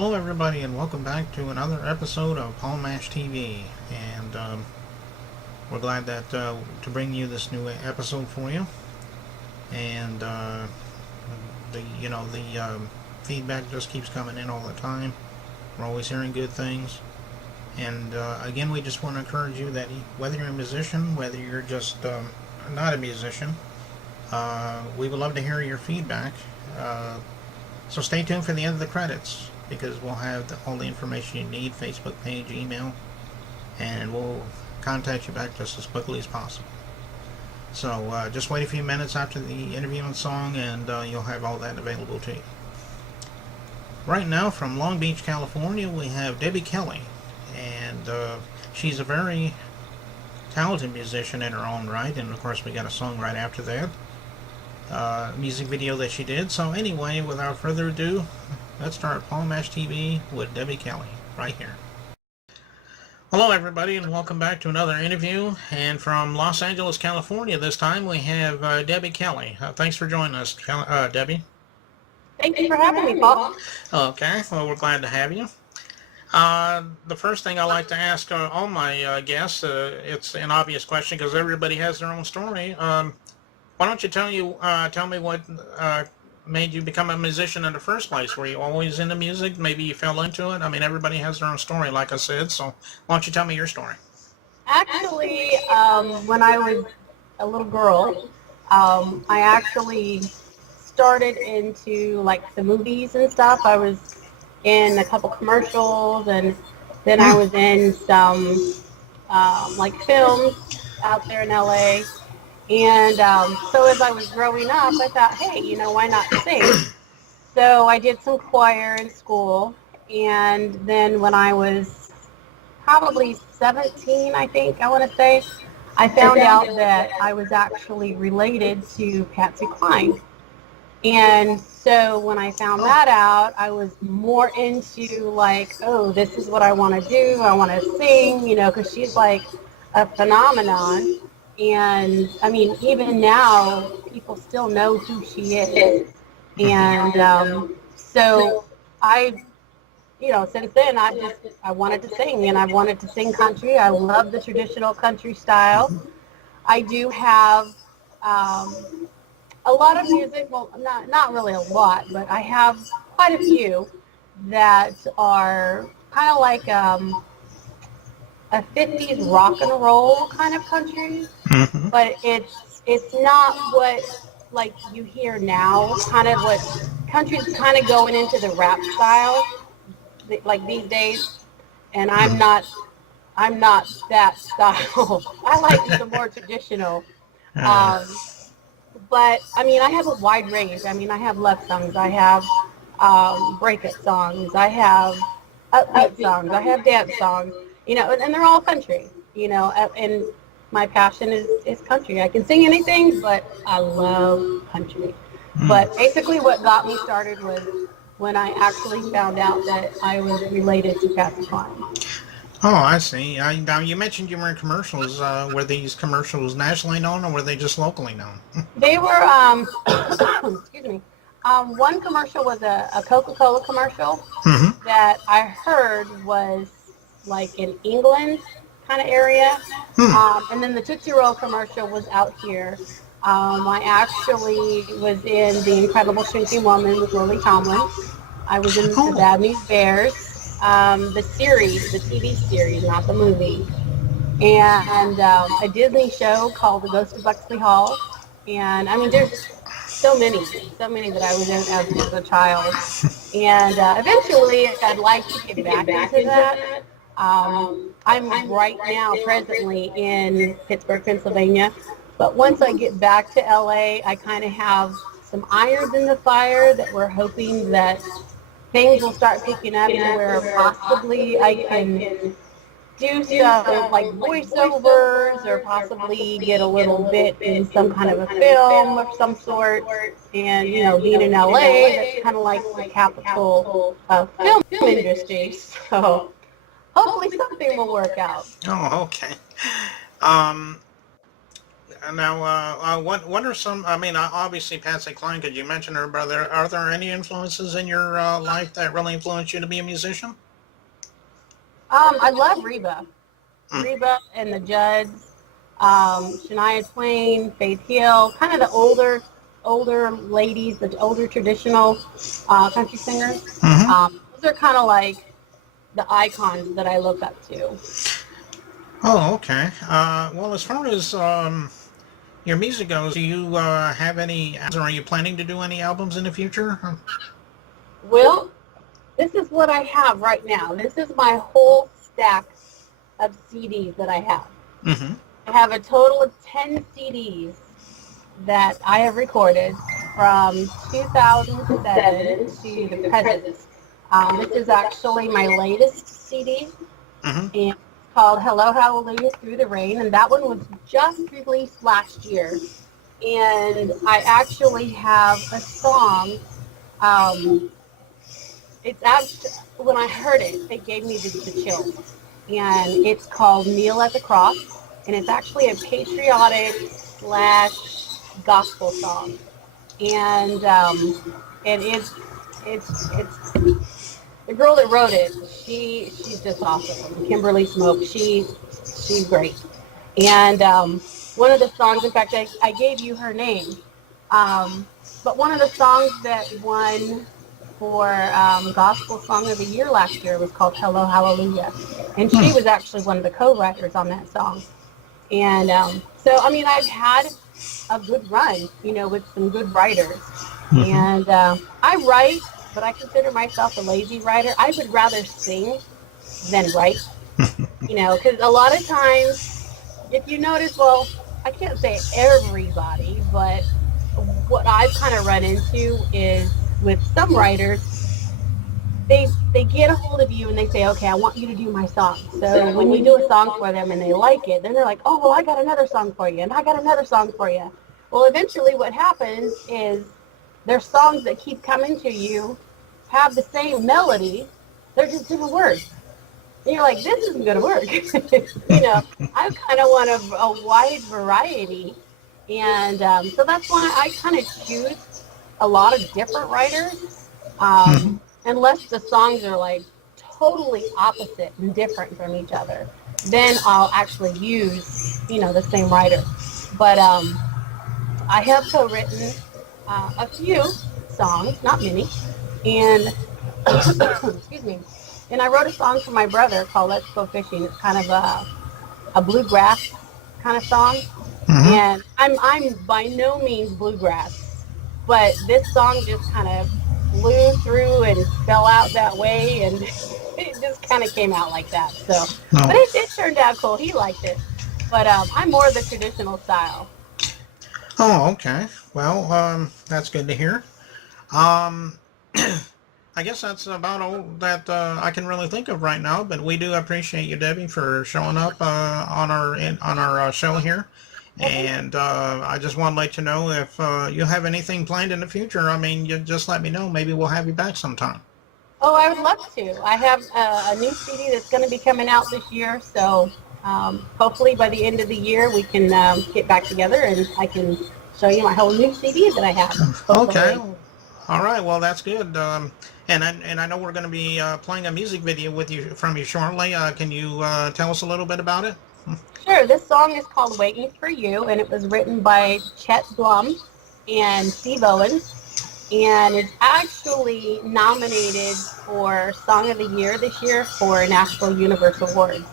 Hello everybody and welcome back to another episode of Paul Mash TV, and we're glad that to bring you this new episode for you. And the feedback just keeps coming in all the time. We're always hearing good things, and again, we just want to encourage you that whether you're a musician, whether you're just not a musician, we would love to hear your feedback. So stay tuned for the end of the credits, because we'll have all the information you need, Facebook page, email, and we'll contact you back just as quickly as possible. So just wait a few minutes after the interview and song, and you'll have all that available to you. Right now, from Long Beach, California, we have Deby Kelley, and she's a very talented musician in her own right, and of course we got a song right after that. Music video that she did. So anyway, without further ado, let's start Paul Mash TV with Deby Kelley right here. Hello everybody and welcome back to another interview, and from Los Angeles, California this time we have Deby Kelley. Thanks for joining us, Deby. Thank you for having me, Paul. Okay, well, we're glad to have you. The first thing I like to ask all my guests, it's an obvious question because everybody has their own story. Why don't you tell me what made you become a musician in the first place? Were you always into music? Maybe you fell into it? I mean, everybody has their own story, like I said, so why don't you tell me your story? Actually, when I was a little girl, I actually started into like the movies and stuff. I was in a couple commercials, and then I was in some like films out there in LA. And so as I was growing up, I thought, hey, why not sing? So I did some choir in school, and then when I was probably 17, I think, I want to say, I found out that I was actually related to Patsy Cline. And so when I found that out, I was more into like, oh, this is what I want to do. I want to sing, because she's like a phenomenon. And I mean, even now, people still know who she is. And so I, since then, I wanted to sing, and I wanted to sing country. I love the traditional country style. I do have a lot of music, well, not really a lot, but I have quite a few that are kind of like a 50s rock and roll kind of country, but it's not what like you hear now. Kind of what country's kind of going into the rap style, like these days, and I'm not that style. I like the more traditional. But I mean, I have a wide range. I mean, I have love songs, I have breakup songs, I have upbeat songs, I have dance songs. And they're all country, and my passion is country. I can sing anything, but I love country. But basically what got me started was when I actually found out that I was related to Patsy Cline. Oh, I see. Now, you mentioned you were in commercials. Were these commercials nationally known, or were they just locally known? They were, excuse me, one commercial was a Coca-Cola commercial that I heard was like in England kind of area. And then the Tootsie Roll commercial was out here. I actually was in The Incredible Shrinking Woman with Lily Tomlin. I was in The Bad News Bears, the series, the TV series, not the movie. And a Disney show called The Ghost of Buxley Hall. And I mean, there's so many that I was in as a child. And eventually I'd like to get back into that. I'm right now presently in Pittsburgh, Pennsylvania, but once I get back to LA, I kind of have some irons in the fire that we're hoping that things will start picking up to where possibly I can do some like voiceovers, or possibly get a little bit in some kind of a film of some sort. And being in LA, that's kind of like the capital of film industry, so hopefully something will work out. Oh, okay. Now, what are some? I mean, obviously Patsy Cline, because you mentioned her, but are there any influences in your life that really influenced you to be a musician? I love Reba. Mm. Reba and the Judds, Shania Twain, Faith Hill, kind of the older ladies, the older traditional country singers. Hmm. Those are kind of like the icons that I look up to. Oh, okay. Well, as far as your music goes, do you have any, or are you planning to do any albums in the future? Well, this is what I have right now. This is my whole stack of CDs that I have. Mm-hmm. I have a total of 10 CDs that I have recorded from 2007 to the present. This is actually my latest CD, Mm-hmm. and it's called Hello Hallelujah Through the Rain, and that one was just released last year. And I actually have a song. Um, it's actually, when I heard it, it gave me the chills. And it's called Kneel at the Cross, and it's actually a patriotic slash gospel song. And it's the girl that wrote it. She's just awesome. Kimberly Smoke. She's great. And one of the songs, in fact, I gave you her name. But one of the songs that won for Gospel Song of the Year last year was called Hello Hallelujah. And she was actually one of the co-writers on that song. And so, I mean, I've had a good run, with some good writers. Mm-hmm. And I write, but I consider myself a lazy writer. I would rather sing than write, because a lot of times, if you notice, well, I can't say everybody, but what I've kind of run into is with some writers, they get a hold of you and they say, okay, I want you to do my song. So when you do a song for them and they like it, then they're like, oh, well, I got another song for you, and I got another song for you. Well, eventually what happens is their songs that keep coming to you have the same melody, they're just different words. And you're like, this isn't going to work. I kind of want a wide variety. And so that's why I kind of choose a lot of different writers. Mm-hmm. Unless the songs are like totally opposite and different from each other, then I'll actually use, the same writer. But I have co-written a few songs, not many, and excuse me. And I wrote a song for my brother called "Let's Go Fishing." It's kind of a bluegrass kind of song, Mm-hmm. and I'm by no means bluegrass, but this song just kind of flew through and fell out that way, and it just kind of came out like that. So, but Oh. it turned out cool. He liked it, but I'm more the traditional style. Oh, okay. Well, that's good to hear. Um, I guess that's about all that I can really think of right now. But we do appreciate you, Debbie, for showing up on our show here. Well, thank And I just want to let you know if you have anything planned in the future. I mean, you just let me know. Maybe we'll have you back sometime. Oh, I would love to. I have a new CD that's going to be coming out this year, so hopefully by the end of the year we can get back together and I can show you my whole new CD that I have. Okay. Hopefully. All right. Well, that's good. And I know we're going to be playing a music video with you from you shortly. Can you tell us a little bit about it? Sure. This song is called "Waiting for You," and it was written by Chet Blum and Steve Owens. And it's actually nominated for Song of the Year this year for National Universal Awards,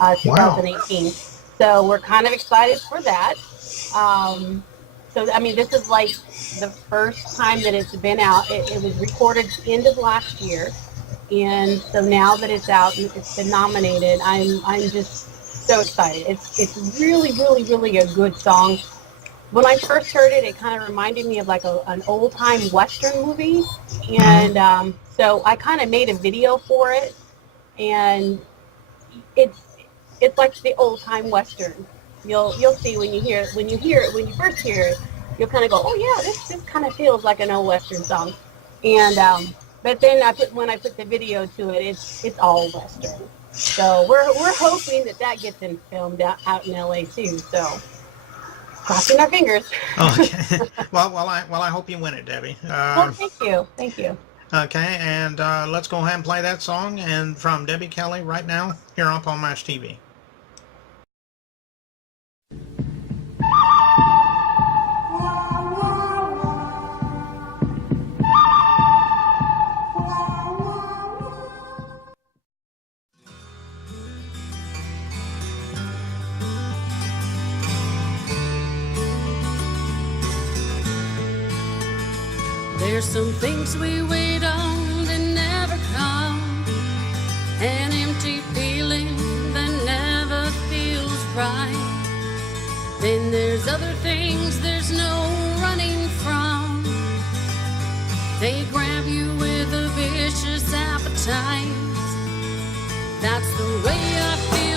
Wow. 2018. So we're kind of excited for that. So, I mean, this is like the first time that it's been out. It was recorded end of last year. And so now that it's out and it's been nominated, I'm just so excited. It's really, really, really a good song. When I first heard it, it kind of reminded me of like an old time Western movie, Mhm. and so I kind of made a video for it, and it's it's like the old time Western. You'll see when you hear it when you first hear it, you'll kind of go, oh yeah, this kind of feels like an old Western song, and but then when I put the video to it, it's all Western. So we're hoping that gets filmed out in LA too. So. Crossing our fingers. Okay. Well, I hope you win it, Debbie. Well, thank you. Okay, and let's go ahead and play that song, and from Deby Kelley right now here on Paul Mash TV. There's some things we wait on that never come, an empty feeling that never feels right. Then there's other things there's no running from. They grab you with a vicious appetite. That's the way I feel.